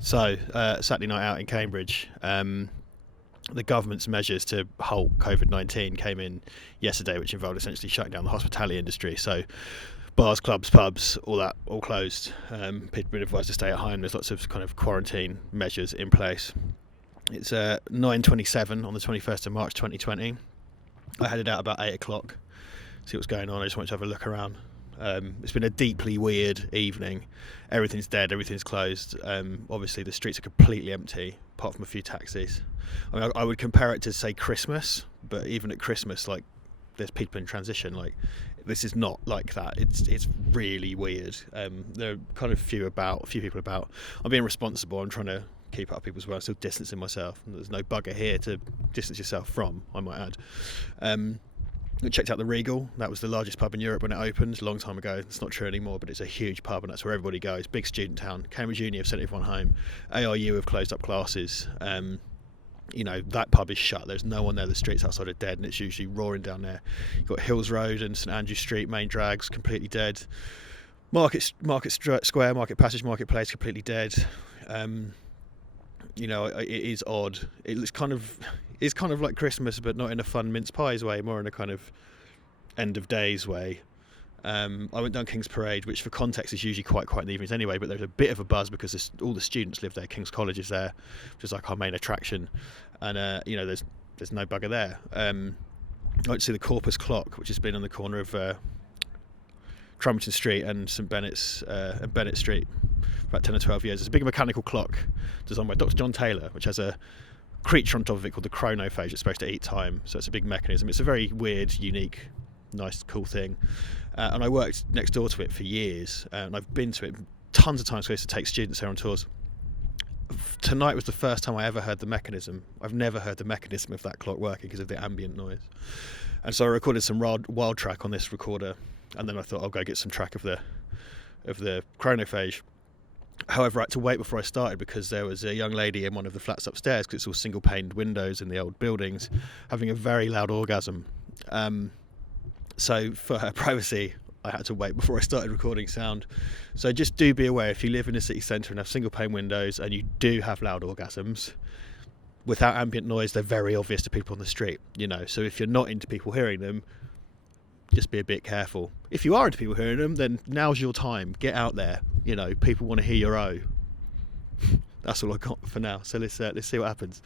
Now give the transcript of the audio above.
So, Saturday night out in Cambridge, the government's measures to halt COVID-19 came in yesterday, which involved essentially shutting down the hospitality industry. So, bars, clubs, pubs, all that, all closed. People have been advised to stay at home. There's lots of kind of quarantine measures in place. It's 9:27 on the 21st of March 2020. I headed out about 8 o'clock, see what's going on. I just wanted to have a look around. It's been a deeply weird evening. Everything's dead, everything's closed. Obviously, the streets are completely empty, apart from a few taxis. I mean, I would compare it to, say, Christmas, but even at Christmas, like, there's people in transition. Like, this is not like that. It's really weird. There are kind of few people about. I'm being responsible. I'm trying to keep up people's work, still distancing myself. And there's no bugger here to distance yourself from, I might add. I checked out the Regal. That was the largest pub in Europe when it opened a long time ago. It's not true anymore, but it's a huge pub, and that's where everybody goes. Big student town. Cambridge Uni have sent everyone home. ARU have closed up classes. That pub is shut. There's no one there. The streets outside are dead, and it's usually roaring down there. You've got Hills Road and St Andrew Street, main drags, completely dead. Market Square, Market Passage, Marketplace, completely dead. It is odd. It's kind of like Christmas, but not in a fun mince pies way, more in a kind of end of days way. I went down King's Parade, which for context is usually quite quiet in the evenings anyway, but there's a bit of a buzz because all the students live there. King's College is there, which is like our main attraction, and there's no bugger there. I went to see the Corpus Clock, which has been on the corner of Trumpton Street and St Bennett's and Bennett Street for about 10 or 12 years. It's a big mechanical clock designed by Dr. John Taylor, which has a creature on top of it called the chronophage. It's supposed to eat time, so it's a big mechanism. It's a very weird, unique, nice, cool thing. And I worked next door to it for years, and I've been to it tons of times. I used to take students there on tours. Tonight was the first time I ever heard the mechanism. I've never heard the mechanism of that clock working because of the ambient noise. And so I recorded some wild track on this recorder, and then I thought I'll go get some track of the chronophage. However, I had to wait before I started because there was a young lady in one of the flats upstairs, because it's all single-paned windows in the old buildings, having a very loud orgasm. So for her privacy, I had to wait before I started recording sound. So just do be aware, if you live in a city centre and have single-pane windows and you do have loud orgasms, without ambient noise, they're very obvious to people on the street. So if you're not into people hearing them, just be a bit careful. If you are into people hearing them, then now's your time. Get out there. People want to hear your O. That's all I got for now. So let's see what happens.